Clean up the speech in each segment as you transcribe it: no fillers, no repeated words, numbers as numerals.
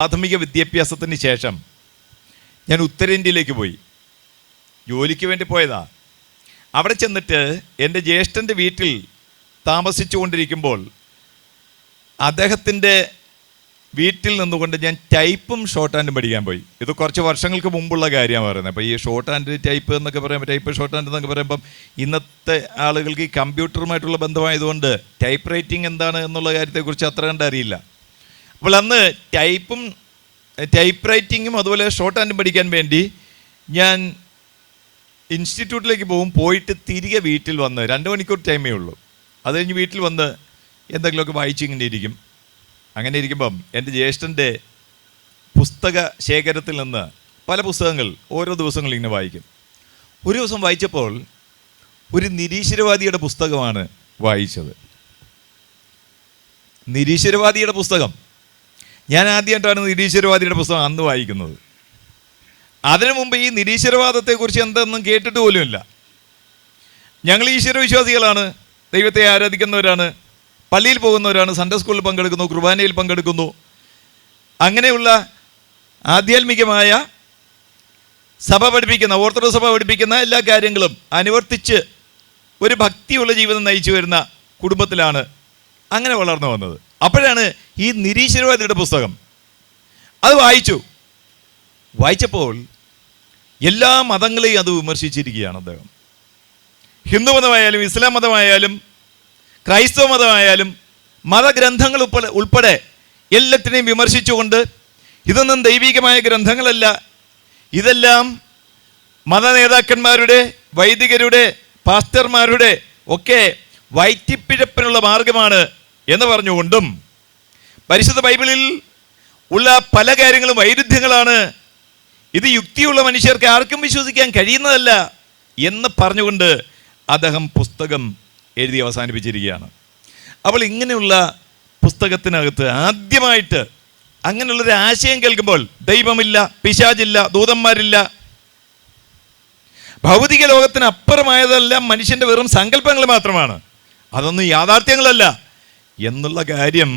പ്രാഥമിക വിദ്യാഭ്യാസത്തിന് ശേഷം ഞാൻ ഉത്തരേന്ത്യയിലേക്ക് പോയി. ജോലിക്ക് വേണ്ടി പോയതാ. അവിടെ ചെന്നിട്ട് എൻ്റെ ജ്യേഷ്ഠൻ്റെ വീട്ടിൽ താമസിച്ചു കൊണ്ടിരിക്കുമ്പോൾ അദ്ദേഹത്തിൻ്റെ വീട്ടിൽ നിന്നുകൊണ്ട് ഞാൻ ടൈപ്പും ഷോർട്ട് ഹാൻഡും പഠിക്കാൻ പോയി. ഇത് കുറച്ച് വർഷങ്ങൾക്ക് മുമ്പുള്ള കാര്യമാണ് പറയുന്നത്. അപ്പോൾ ഈ ഷോർട്ട് ഹാൻഡ് ടൈപ്പ് എന്നൊക്കെ പറയുമ്പോൾ, ടൈപ്പ് ഷോർട്ട് ഹാൻഡ് എന്നൊക്കെ പറയുമ്പം ഇന്നത്തെ ആളുകൾക്ക് ഈ കമ്പ്യൂട്ടറുമായിട്ടുള്ള ബന്ധമായതുകൊണ്ട് ടൈപ്പ് റൈറ്റിംഗ് എന്താണ് എന്നുള്ള കാര്യത്തെക്കുറിച്ച് അത്ര കണ്ട് അറിയില്ല. അപ്പോൾ അന്ന് ടൈപ്പ് റൈറ്റിങ്ങും അതുപോലെ ഷോർട്ട് ഹാൻഡും പഠിക്കാൻ വേണ്ടി ഞാൻ ഇൻസ്റ്റിറ്റ്യൂട്ടിലേക്ക് പോയിട്ട് തിരികെ വീട്ടിൽ വന്ന് 2 മണിക്കൂർ ടൈമേ ഉള്ളൂ. അത് കഴിഞ്ഞ് വീട്ടിൽ വന്ന് എന്തെങ്കിലുമൊക്കെ വായിച്ചിങ്ങനെ ഇരിക്കും. അങ്ങനെ ഇരിക്കുമ്പം എൻ്റെ ജ്യേഷ്ഠൻ്റെ പുസ്തക ശേഖരത്തിൽ നിന്ന് പല പുസ്തകങ്ങൾ ഓരോ ദിവസങ്ങൾ ഇങ്ങനെ വായിക്കും. ഒരു ദിവസം വായിച്ചപ്പോൾ ഒരു നിരീശ്വരവാദിയുടെ പുസ്തകമാണ് വായിച്ചത്. നിരീശ്വരവാദിയുടെ പുസ്തകം. ഞാൻ ആദ്യമായിട്ടാണ് നിരീശ്വരവാദിയുടെ പുസ്തകം അന്ന് വായിക്കുന്നത്. അതിനു മുമ്പ് ഈ നിരീശ്വരവാദത്തെക്കുറിച്ച് എന്തെന്നും കേട്ടിട്ട് പോലുമില്ല. ഞങ്ങൾ ഈശ്വരവിശ്വാസികളാണ്, ദൈവത്തെ ആരാധിക്കുന്നവരാണ്, പള്ളിയിൽ പോകുന്നവരാണ്, സൺഡേ സ്കൂളിൽ പങ്കെടുക്കുന്നു, കുർബാനയിൽ പങ്കെടുക്കുന്നു. അങ്ങനെയുള്ള ആധ്യാത്മികമായ സഭ പഠിപ്പിക്കുന്ന, ഓർത്തഡോക്സ് സഭ പഠിപ്പിക്കുന്ന എല്ലാ കാര്യങ്ങളും അനുവർത്തിച്ച് ഒരു ഭക്തിയുള്ള ജീവിതം നയിച്ചു വരുന്ന കുടുംബത്തിലാണ് അങ്ങനെ വളർന്നു വന്നത്. അപ്പോഴാണ് ഈ നിരീശ്വരവാദിയുടെ പുസ്തകം അത് വായിച്ചപ്പോൾ എല്ലാ മതങ്ങളെയും അത് വിമർശിച്ചിരിക്കുകയാണ് അദ്ദേഹം. ഹിന്ദു മതമായാലും ഇസ്ലാം മതമായാലും ക്രൈസ്തവ മതമായാലും മതഗ്രന്ഥങ്ങൾ ഉൾപ്പെടെ എല്ലാത്തിനെയും വിമർശിച്ചുകൊണ്ട് ഇതൊന്നും ദൈവികമായ ഗ്രന്ഥങ്ങളല്ല, ഇതെല്ലാം മതനേതാക്കന്മാരുടെ, വൈദികരുടെ, പാസ്റ്റർമാരുടെ ഒക്കെ വയറ്റിപ്പിഴപ്പിനുള്ള മാർഗമാണ് എന്ന് പറഞ്ഞുകൊണ്ടും പരിശുദ്ധ ബൈബിളിൽ ഉള്ള പല കാര്യങ്ങളും വൈരുദ്ധ്യങ്ങളാണ്, ഇത് യുക്തിയുള്ള മനുഷ്യർക്ക് ആർക്കും വിശ്വസിക്കാൻ കഴിയുന്നതല്ല എന്ന് പറഞ്ഞുകൊണ്ട് അദ്ദേഹം പുസ്തകം എഴുതി അവസാനിപ്പിച്ചിരിക്കുകയാണ്. അപ്പോൾ ഇങ്ങനെയുള്ള പുസ്തകത്തിനകത്ത് ആദ്യമായിട്ട് അങ്ങനെയുള്ളൊരു ആശയം കേൾക്കുമ്പോൾ ദൈവമില്ല, പിശാചില്ല, ദൂതന്മാരില്ല, ഭൗതിക ലോകത്തിന് അപ്പുറമായതെല്ലാം മനുഷ്യൻ്റെ വെറും സങ്കല്പങ്ങൾ മാത്രമാണ്, അതൊന്നും യാഥാർത്ഥ്യങ്ങളല്ല എന്നുള്ള കാര്യം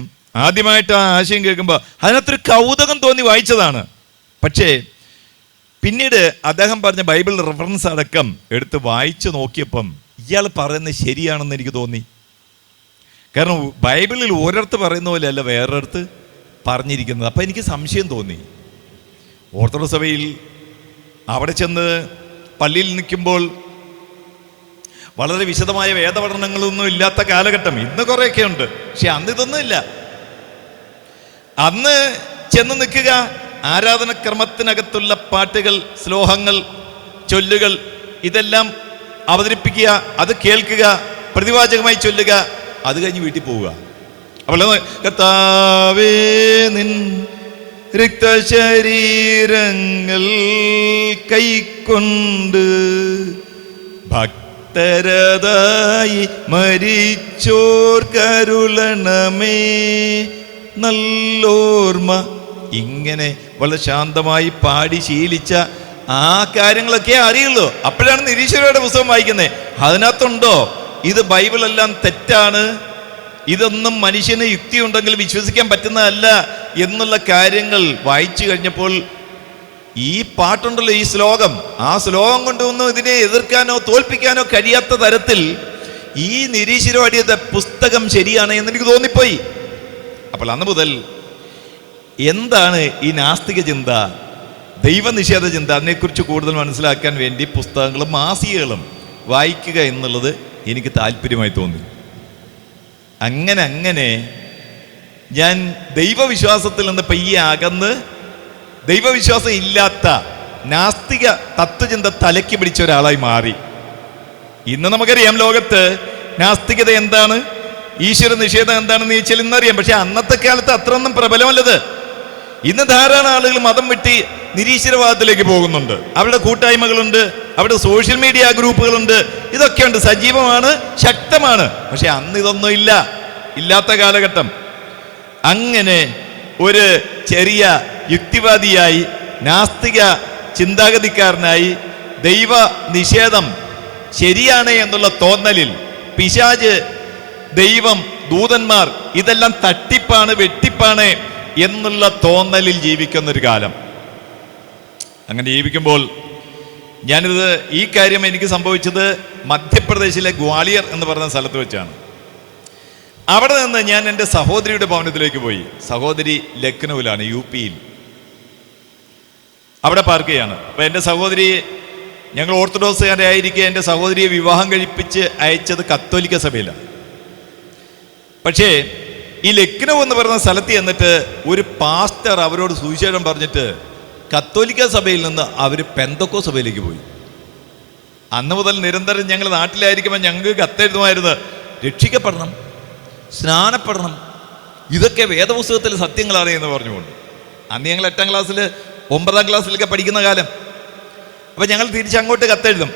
ആദ്യമായിട്ട് ആ ആശയം കേൾക്കുമ്പോൾ അതിനകത്തൊരു കൗതുകം തോന്നി വായിച്ചതാണ്. പക്ഷേ പിന്നീട് അദ്ദേഹം പറഞ്ഞ ബൈബിൾ റെഫറൻസ് അടക്കം എടുത്ത് വായിച്ചു നോക്കിയപ്പം ഇയാൾ പറയുന്നത് ശരിയാണെന്ന് എനിക്ക് തോന്നി. കാരണം ബൈബിളിൽ ഒരിടത്ത് പറയുന്ന പോലെയല്ല വേറൊരിടത്ത് പറഞ്ഞിരിക്കുന്നത്. അപ്പം എനിക്ക് സംശയം തോന്നി. ഓർത്തഡോക്സ് സഭയിൽ അവിടെ ചെന്ന് പള്ളിയിൽ നിൽക്കുമ്പോൾ വളരെ വിശദമായ വേദപഠനങ്ങളൊന്നും ഇല്ലാത്ത കാലഘട്ടം. ഇന്ന് കുറേയൊക്കെ ഉണ്ട്, പക്ഷെ അന്ന് ഇതൊന്നും ഇല്ല. അന്ന് ചെന്ന് നിൽക്കുക, ആരാധനക്രമത്തിനകത്തുള്ള പാട്ടുകൾ, ശ്ലോകങ്ങൾ, ചൊല്ലുകൾ ഇതെല്ലാം അവതരിപ്പിക്കുക, അത് കേൾക്കുക, പ്രതിവാചകമായി ചൊല്ലുക, അത് കഴിഞ്ഞ് വീട്ടിൽ പോവുക. അപ്പോൾ കർത്താവേ നിൻ രക്തശരീരങ്ങൾ കൈക്കൊണ്ട് ഭക്തരതായി മരിച്ചോർ കരുളണമേ നല്ലോർമ്മ, ഇങ്ങനെ വളരെ ശാന്തമായി പാടി ശീലിച്ച ആ കാര്യങ്ങളൊക്കെ അറിയുള്ളൂ. അപ്പോഴാണ് നിരീശ്വരയുടെ പുസ്തകം വായിക്കുന്നത്. അതിനകത്തുണ്ടോ ഇത് ബൈബിളെല്ലാം തെറ്റാണ്, ഇതൊന്നും മനുഷ്യന് യുക്തി ഉണ്ടെങ്കിൽ വിശ്വസിക്കാൻ പറ്റുന്നതല്ല എന്നുള്ള കാര്യങ്ങൾ വായിച്ചു കഴിഞ്ഞപ്പോൾ ഈ പാട്ടുണ്ടല്ലോ, ഈ ശ്ലോകം, ആ ശ്ലോകം കൊണ്ടൊന്നും ഇതിനെ എതിർക്കാനോ തോൽപ്പിക്കാനോ കഴിയാത്ത തരത്തിൽ ഈ നിരീശ്വരവാദിയുടെ പുസ്തകം ശരിയാണ് എന്നെനിക്ക് തോന്നിപ്പോയി. അപ്പോൾ അന്ന് മുതൽ എന്താണ് ഈ നാസ്തിക ചിന്ത, ദൈവനിഷേധ ചിന്ത, അതിനെക്കുറിച്ച് കൂടുതൽ മനസ്സിലാക്കാൻ വേണ്ടി പുസ്തകങ്ങളും മാസികകളും വായിക്കുക എന്നുള്ളത് എനിക്ക് താല്പര്യമായി തോന്നി. അങ്ങനെ ഞാൻ ദൈവവിശ്വാസത്തിൽ നിന്ന് പയ്യെ അകന്ന് ദൈവവിശ്വാസം ഇല്ലാത്ത നാസ്തിക തത്വചിന്ത തലയ്ക്ക് പിടിച്ച ഒരാളായി മാറി. ഇന്ന് നമുക്കറിയാം ലോകത്ത് നാസ്തികത എന്താണ്, ഈശ്വര നിഷേധം എന്താണെന്ന് ചോദിച്ചാൽ ഇന്നറിയാം. പക്ഷെ അന്നത്തെ കാലത്ത് അത്രയൊന്നും പ്രബലമല്ലത്. ഇന്ന് ധാരാളം ആളുകൾ മതം വിട്ട് നിരീശ്വരവാദത്തിലേക്ക് പോകുന്നുണ്ട്. അവരുടെ കൂട്ടായ്മകളുണ്ട്, അവിടെ സോഷ്യൽ മീഡിയ ഗ്രൂപ്പുകളുണ്ട്, ഇതൊക്കെയുണ്ട്, സജീവമാണ്, ശക്തമാണ്. പക്ഷെ അന്ന് ഇതൊന്നും ഇല്ലാത്ത കാലഘട്ടം. അങ്ങനെ ഒരു ചെറിയ യുക്തിവാദിയായി, നാസ്തിക ചിന്താഗതിക്കാരനായി, ദൈവ നിഷേധം ശരിയാണ് എന്നുള്ള തോന്നലിൽ പിശാച്, ദൈവം, ദൂതന്മാർ ഇതെല്ലാം തട്ടിപ്പാണ്, വെട്ടിപ്പാണ് എന്നുള്ള തോന്നലിൽ ജീവിക്കുന്നൊരു കാലം. അങ്ങനെ ജീവിക്കുമ്പോൾ ഈ കാര്യം എനിക്ക് സംഭവിച്ചത് മധ്യപ്രദേശിലെ ഗ്വാളിയർ എന്ന് പറയുന്ന സ്ഥലത്ത് വെച്ചാണ്. അവിടെ നിന്ന് ഞാൻ എൻ്റെ സഹോദരിയുടെ ഭവനത്തിലേക്ക് പോയി. സഹോദരി ലക്നൌവിലാണ്, UP-യിൽ. അവിടെ പാർക്ക് ചെയ്യാണ്. അപ്പം എൻ്റെ സഹോദരി, ഞങ്ങൾ ഓർത്തഡോക്സുകാരെ ആയിരിക്കെ എൻ്റെ സഹോദരിയെ വിവാഹം കഴിപ്പിച്ച് അയച്ചത് കത്തോലിക്ക സഭയിലാണ്. പക്ഷേ ഈ ലക്നൗ എന്ന് പറയുന്ന സ്ഥലത്ത് ചെന്നിട്ട് ഒരു പാസ്റ്റർ അവരോട് സുവിശേഷം പറഞ്ഞിട്ട് കത്തോലിക്ക സഭയിൽ നിന്ന് അവർ പെന്തക്കോ സഭയിലേക്ക് പോയി. അന്ന് മുതൽ നിരന്തരം ഞങ്ങൾ നാട്ടിലായിരിക്കുമ്പോൾ ഞങ്ങൾക്ക് കത്തെഴുതുമായിരുന്നു, രക്ഷിക്കപ്പെടണം, സ്നാനപ്പെടണം, ഇതൊക്കെ വേദപുസ്തകത്തിൽ സത്യങ്ങളാണ് എന്ന് പറഞ്ഞുകൊണ്ട്. അന്ന് ഞങ്ങൾ 8ാം ക്ലാസ്സിൽ 9ാം ക്ലാസ്സിലൊക്കെ പഠിക്കുന്ന കാലം. അപ്പം ഞങ്ങൾ തിരിച്ചങ്ങോട്ട് കത്തെഴുതും.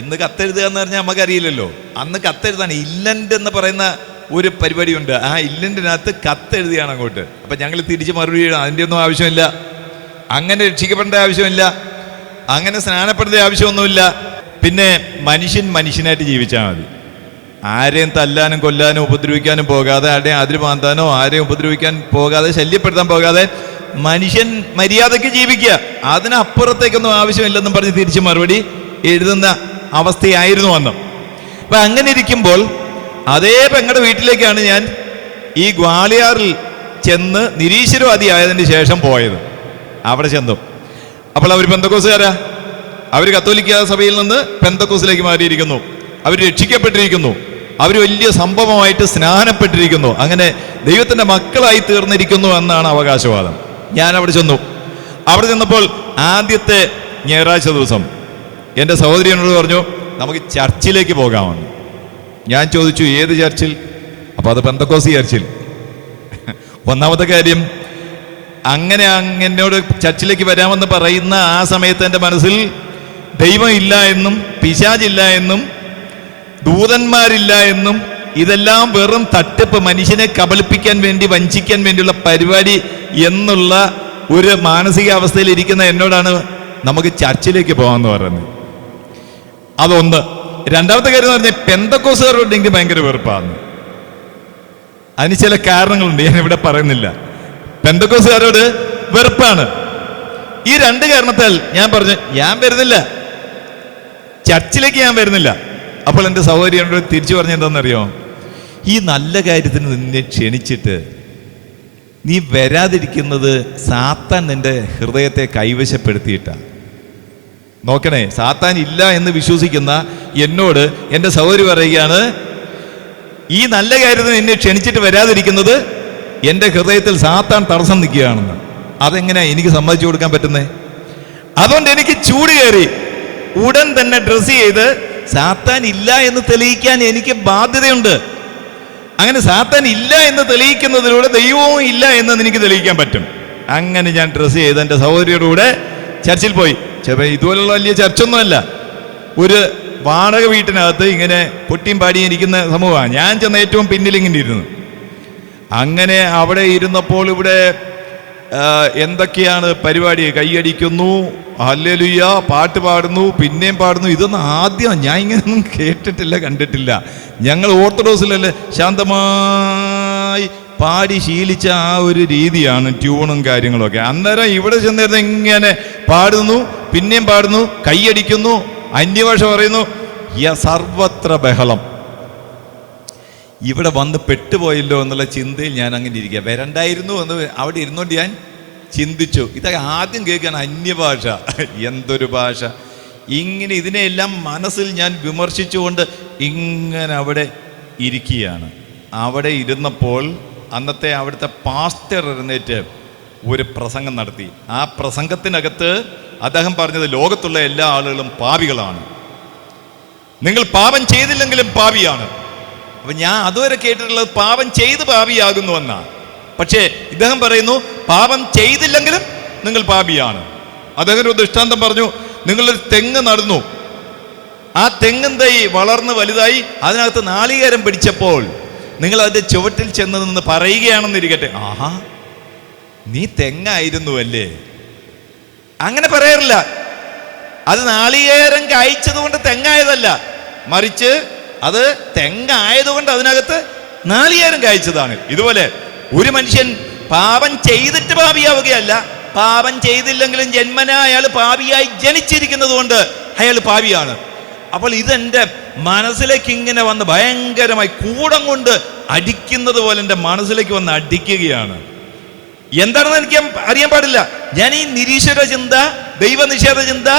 ഇന്ന് കത്തെഴുതുക എന്ന് പറഞ്ഞാൽ നമുക്കറിയില്ലല്ലോ. അന്ന് കത്തെഴുതാണ് ഇല്ലൻ്റ് എന്ന് പറയുന്ന ഒരു പരിപാടിയുണ്ട്. ആ ഇല്ലൻ്റിനകത്ത് കത്തെഴുതിയാണ് അങ്ങോട്ട്. അപ്പം ഞങ്ങൾ തിരിച്ച് മറുപടി എഴുതാം. അതിൻ്റെ ഒന്നും ആവശ്യമില്ല, അങ്ങനെ രക്ഷിക്കപ്പെടേണ്ട ആവശ്യമില്ല, അങ്ങനെ സ്നാനപ്പെടേണ്ട ആവശ്യമൊന്നുമില്ല. പിന്നെ മനുഷ്യനായിട്ട് ജീവിച്ചാൽ മതി. ആരെയും തല്ലാനും കൊല്ലാനും ഉപദ്രവിക്കാനും പോകാതെ, ആരുടെയും അതിര് മാന്താനോ ആരെയും ഉപദ്രവിക്കാൻ പോകാതെ, ശല്യപ്പെടുത്താൻ പോകാതെ മനുഷ്യൻ മര്യാദയ്ക്ക് ജീവിക്കുക, അതിനപ്പുറത്തേക്കൊന്നും ആവശ്യമില്ലെന്നും പറഞ്ഞ് തിരിച്ച് മറുപടി എഴുതുന്ന അവസ്ഥയായിരുന്നു അന്ന്. അപ്പം അങ്ങനെ ഇരിക്കുമ്പോൾ അതേ പെങ്ങളുടെ വീട്ടിലേക്കാണ് ഞാൻ ഈ ഗ്വാളിയാറിൽ ചെന്ന് നിരീശ്വരവാദിയായതിന് ശേഷം പോയത്. അവിടെ ചെന്നു. അപ്പോൾ അവർ പെന്തക്കോസുകാരാ. അവർ കത്തോലിക്ക സഭയിൽ നിന്ന് പെന്തക്കോസിലേക്ക് മാറിയിരിക്കുന്നു. അവർ രക്ഷിക്കപ്പെട്ടിരിക്കുന്നു. അവർ വലിയ സംഭവമായിട്ട് സ്നാനപ്പെട്ടിരിക്കുന്നു. അങ്ങനെ ദൈവത്തിൻ്റെ മക്കളായി തീർന്നിരിക്കുന്നു എന്നാണ് അവകാശവാദം. ഞാൻ അവിടെ ചെന്നു. അവിടെ ചെന്നപ്പോൾ ആദ്യത്തെ ഞായറാഴ്ച ദിവസം എൻ്റെ സഹോദരി എന്നോട് പറഞ്ഞു, നമുക്ക് ചർച്ചിലേക്ക് പോകാമെന്ന്. ഞാൻ ചോദിച്ചു, ഏത് ചർച്ചിൽ? അപ്പോൾ അത് പെന്തക്കോസ് ചർച്ചിൽ. ഒന്നാമത്തെ കാര്യം, അങ്ങനെ എന്നോട് ചർച്ചിലേക്ക് വരാമെന്ന് പറയുന്ന ആ സമയത്ത് എൻ്റെ മനസ്സിൽ ദൈവം ഇല്ല എന്നും പിശാചില്ല എന്നും ദൂതന്മാരില്ല എന്നും ഇതെല്ലാം വെറും തട്ടിപ്പ്, മനുഷ്യനെ കബളിപ്പിക്കാൻ വേണ്ടി, വഞ്ചിക്കാൻ വേണ്ടിയുള്ള പരിപാടി എന്നുള്ള ഒരു മാനസികാവസ്ഥയിൽ ഇരിക്കുന്ന എന്നോടാണ് നമുക്ക് ചർച്ചിലേക്ക് പോകാമെന്ന് പറയുന്നത്. അതൊന്ന്. രണ്ടാമത്തെ കാര്യം എന്ന് പറഞ്ഞാൽ പെന്തക്കോസുകാരോട് എനിക്ക് ഭയങ്കര വെറുപ്പാണ്. അതിന് ചില കാരണങ്ങളുണ്ട്, ഞാൻ ഇവിടെ പറയുന്നില്ല. പെന്തക്കോസുകാരോട് വെറുപ്പാണ്. ഈ 2 കാരണത്താൽ ഞാൻ പറഞ്ഞു, ഞാൻ വരുന്നില്ല, ചർച്ചിലേക്ക് ഞാൻ വരുന്നില്ല. അപ്പോൾ എൻ്റെ സഹോദരിയോട് തിരിച്ചു പറഞ്ഞ എന്താണെന്നറിയോ? ഈ നല്ല കാര്യത്തിന് നിന്നെ ക്ഷണിച്ചിട്ട് നീ വരാതിരിക്കുന്നത് സാത്താൻ നിന്റെ ഹൃദയത്തെ കൈവശപ്പെടുത്തിയിട്ടാണ്. നോക്കണേ, സാത്താൻ ഇല്ല എന്ന് വിശ്വസിക്കുന്ന എന്നോട് എൻ്റെ സഹോദരി പറയുകയാണ്, ഈ നല്ല കാര്യത്തിന് എന്നെ ക്ഷണിച്ചിട്ട് വരാതിരിക്കുന്നത് എൻ്റെ ഹൃദയത്തിൽ സാത്താൻ തടസ്സം നിൽക്കുകയാണെന്ന്. അതെങ്ങനെയാ എനിക്ക് സമ്മതിച്ചു കൊടുക്കാൻ പറ്റുന്നേ? അതുകൊണ്ട് എനിക്ക് ചൂട് കയറി ഉടൻ തന്നെ ഡ്രസ്സ് ചെയ്ത് സാത്താൻ ഇല്ല എന്ന് തെളിയിക്കാൻ എനിക്ക് ബാധ്യതയുണ്ട്. അങ്ങനെ സാത്താൻ ഇല്ല എന്ന് തെളിയിക്കുന്നതിലൂടെ ദൈവവും ഇല്ല എന്ന് എനിക്ക് തെളിയിക്കാൻ പറ്റും. അങ്ങനെ ഞാൻ ഡ്രസ്സ് ചെയ്ത് എൻ്റെ സഹോദരിയുടെ കൂടെ ചർച്ചിൽ പോയി. ഇതുപോലുള്ള വലിയ ചർച്ചൊന്നുമല്ല, ഒരു വാടക വീട്ടിനകത്ത് ഇങ്ങനെ പൊട്ടിയും പാടിയും ഇരിക്കുന്ന സമൂഹമാണ്. ഞാൻ ചെന്ന ഏറ്റവും പിന്നിൽ ഇങ്ങനെ ഇരുന്നു. അങ്ങനെ അവിടെ ഇരുന്നപ്പോൾ ഇവിടെ എന്തൊക്കെയാണ് പരിപാടി, കൈയടിക്കുന്നു, ഹല്ലേലൂയ, പാട്ട് പാടുന്നു, പിന്നെയും പാടുന്നു. ഇതൊന്നും ആദ്യം ഞാൻ ഇങ്ങനെയൊന്നും കേട്ടിട്ടില്ല, കണ്ടിട്ടില്ല. ഞങ്ങൾ ഓർത്തഡോക്സിലല്ലേ ശാന്തമായി പാടി ശീലിച്ച ആ ഒരു രീതിയാണ്, ട്യൂണും കാര്യങ്ങളൊക്കെ. അന്നേരം ഇവിടെ ചെന്നിരുന്ന് ഇങ്ങനെ പാടുന്നു, പിന്നെയും പാടുന്നു, കൈയടിക്കുന്നു, അന്യഭാഷ പറയുന്നു, സർവത്ര ബഹളം. ഇവിടെ വന്ന് പെട്ടുപോയല്ലോ എന്നുള്ള ചിന്തയിൽ ഞാൻ അങ്ങനെ ഇരിക്കുക. വരണ്ടായിരുന്നു എന്ന് അവിടെ ഇരുന്നുകൊണ്ട് ഞാൻ ചിന്തിച്ചു. ഇതൊക്കെ ആദ്യം കേൾക്കാൻ അന്യഭാഷ, എന്തൊരു ഭാഷ. ഇങ്ങനെ ഇതിനെയെല്ലാം മനസ്സിൽ ഞാൻ വിമർശിച്ചുകൊണ്ട് ഇങ്ങനെ അവിടെ ഇരിക്കുകയാണ്. അവിടെ ഇരുന്നപ്പോൾ അന്നത്തെ അവിടുത്തെ പാസ്റ്റർ എഴുന്നേറ്റ് ഒരു പ്രസംഗം നടത്തി. ആ പ്രസംഗത്തിനകത്ത് അദ്ദേഹം പറഞ്ഞത്, ലോകത്തുള്ള എല്ലാ ആളുകളും പാപികളാണ്, നിങ്ങൾ പാപം ചെയ്തില്ലെങ്കിലും പാപിയാണ്. അപ്പൊ ഞാൻ അതുവരെ കേട്ടിട്ടുള്ളത് പാപം ചെയ്ത് പാപിയാകുന്നു എന്നാണ്. പക്ഷേ ഇദ്ദേഹം പറയുന്നു, പാപം ചെയ്തില്ലെങ്കിലും നിങ്ങൾ പാപിയാണ്. അദ്ദേഹം ഒരു ദൃഷ്ടാന്തം പറഞ്ഞു. നിങ്ങളൊരു തെങ്ങ് നടന്നു, ആ തെങ്ങിൻ തൈ വളർന്ന് വലുതായി അതിനകത്ത് നാളികേരം പിടിച്ചപ്പോൾ നിങ്ങൾ അതിന്റെ ചുവട്ടിൽ ചെന്ന് നിന്ന് പറയുകയാണെന്നിരിക്കട്ടെ, ആഹാ നീ തെങ്ങായിരുന്നു അല്ലേ. അങ്ങനെ പറയാറില്ല. അത് നാളികേരം കായ്ച്ചതുകൊണ്ട് തെങ്ങായതല്ല, മറിച്ച് അത് തെങ്ങായതുകൊണ്ട് അതിനകത്ത് നാളികേരം കായ്ച്ചതാണ്. ഇതുപോലെ ഒരു മനുഷ്യൻ പാപം ചെയ്തിട്ട് പാപിയാവുകയല്ല, പാപം ചെയ്തില്ലെങ്കിലും ജന്മനാ അയാൾ പാപിയായി ജനിച്ചിരിക്കുന്നത് കൊണ്ട് അയാൾ പാപിയാണ്. അപ്പോൾ ഇതെൻ്റെ മനസ്സിലേക്ക് ഇങ്ങനെ വന്ന് ഭയങ്കരമായി കൂടം കൊണ്ട് അടിക്കുന്നത് പോലെ എൻ്റെ മനസ്സിലേക്ക് വന്ന് അടിക്കുകയാണ്. എന്താണെന്ന് എനിക്ക് അറിയാൻ പാടില്ല. ഞാൻ ഈ നിരീശ്വര ചിന്ത, ദൈവനിഷേധ ചിന്ത,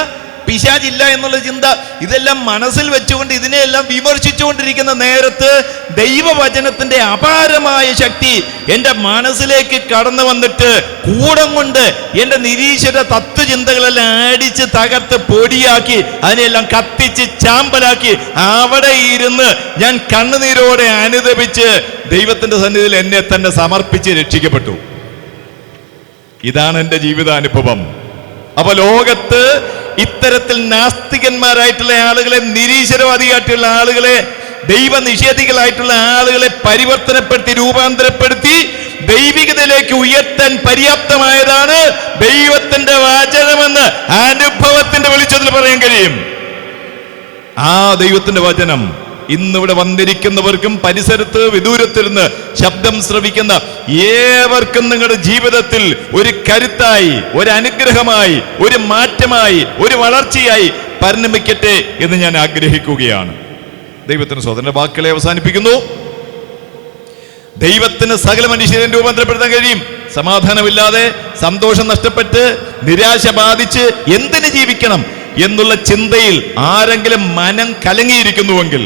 പിശാചില്ല എന്നുള്ള ചിന്ത, ഇതെല്ലാം മനസ്സിൽ വെച്ചുകൊണ്ട് ഇതിനെയെല്ലാം വിമർശിച്ചുകൊണ്ടിരിക്കുന്ന നേരത്ത് ദൈവവചനത്തിന്റെ അപാരമായ ശക്തി എൻ്റെ മനസ്സിലേക്ക് കടന്നു വന്നിട്ട് കൂടം കൊണ്ട് എൻ്റെ നിരീശ്വര തത്വചിന്തകളെല്ലാം അടിച്ച് തകർത്ത് പൊടിയാക്കി അതിനെല്ലാം കത്തിച്ച് ചാമ്പലാക്കി അവിടെ ഇരുന്ന് ഞാൻ കണ്ണുനീരോടെ അനുദപിച്ച് ദൈവത്തിന്റെ സന്നിധിയിൽ എന്നെ തന്നെ സമർപ്പിച്ച് രക്ഷിക്കപ്പെട്ടു. ഇതാണ് എൻ്റെ ജീവിതാനുഭവം. അപ്പൊ ലോകത്ത് ഇത്തരത്തിൽ നാസ്തികന്മാരായിട്ടുള്ള ആളുകളെ, നിരീശ്വരവാദിയായിട്ടുള്ള ആളുകളെ, ദൈവനിഷേധികളായിട്ടുള്ള ആളുകളെ പരിവർത്തനപ്പെടുത്തി രൂപാന്തരപ്പെടുത്തി ദൈവികതയിലേക്ക് ഉയർത്താൻ പര്യാപ്തമായതാണ് ദൈവത്തിന്റെ വചനമെന്ന് അനുഭവത്തിന്റെ വെളിച്ചത്തിൽ പറയാൻ കഴിയും. ആ ദൈവത്തിന്റെ വചനം ഇന്നിവിടെ വന്നിരിക്കുന്നവർക്കും പരിസരത്ത് വിദൂരത്തിരുന്ന് ശബ്ദം ശ്രവിക്കുന്ന ഏവർക്കും നിങ്ങളുടെ ജീവിതത്തിൽ ഒരു കരുത്തായി, ഒരു അനുഗ്രഹമായി, ഒരു മാറ്റമായി, ഒരു വളർച്ചയായി പരിണമിക്കട്ടെ എന്ന് ഞാൻ ആഗ്രഹിക്കുകയാണ്. ദൈവത്തിന് സ്വതന്ത്ര വാക്കുകളെ അവസാനിപ്പിക്കുന്നു. ദൈവത്തിന് സകല മനുഷ്യരെ രൂപാന്തരപ്പെടുത്താൻ കഴിയും. സമാധാനമില്ലാതെ, സന്തോഷം നഷ്ടപ്പെട്ട്, നിരാശ ബാധിച്ച് എന്തിന് ജീവിക്കണം എന്നുള്ള ചിന്തയിൽ ആരെങ്കിലും മനം കലങ്ങിയിരിക്കുന്നുവെങ്കിൽ,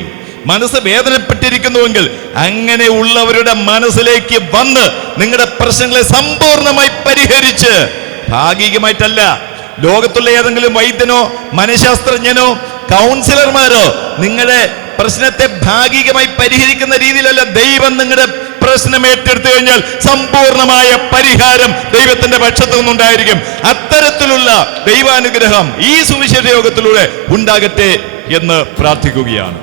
മനസ്സ് വേദനപ്പെട്ടിരിക്കുന്നുവെങ്കിൽ, അങ്ങനെ ഉള്ളവരുടെ മനസ്സിലേക്ക് വന്ന് നിങ്ങളുടെ പ്രശ്നങ്ങളെ സമ്പൂർണമായി പരിഹരിച്ച്, ഭാഗികമായിട്ടല്ല, ലോകത്തുള്ള ഏതെങ്കിലും വൈദ്യനോ മനഃശാസ്ത്രജ്ഞനോ കൗൺസിലർമാരോ നിങ്ങളുടെ പ്രശ്നത്തെ ഭാഗികമായി പരിഹരിക്കുന്ന രീതിയിലല്ല, ദൈവം നിങ്ങളുടെ പ്രശ്നം ഏറ്റെടുത്തു കഴിഞ്ഞാൽ സമ്പൂർണമായ പരിഹാരം ദൈവത്തിന്റെ പക്ഷത്തു നിന്നുണ്ടായിരിക്കും. അത്തരത്തിലുള്ള ദൈവാനുഗ്രഹം ഈ സുവിശേഷ യോഗത്തിലൂടെ ഉണ്ടാകട്ടെ എന്ന് പ്രാർത്ഥിക്കുകയാണ്.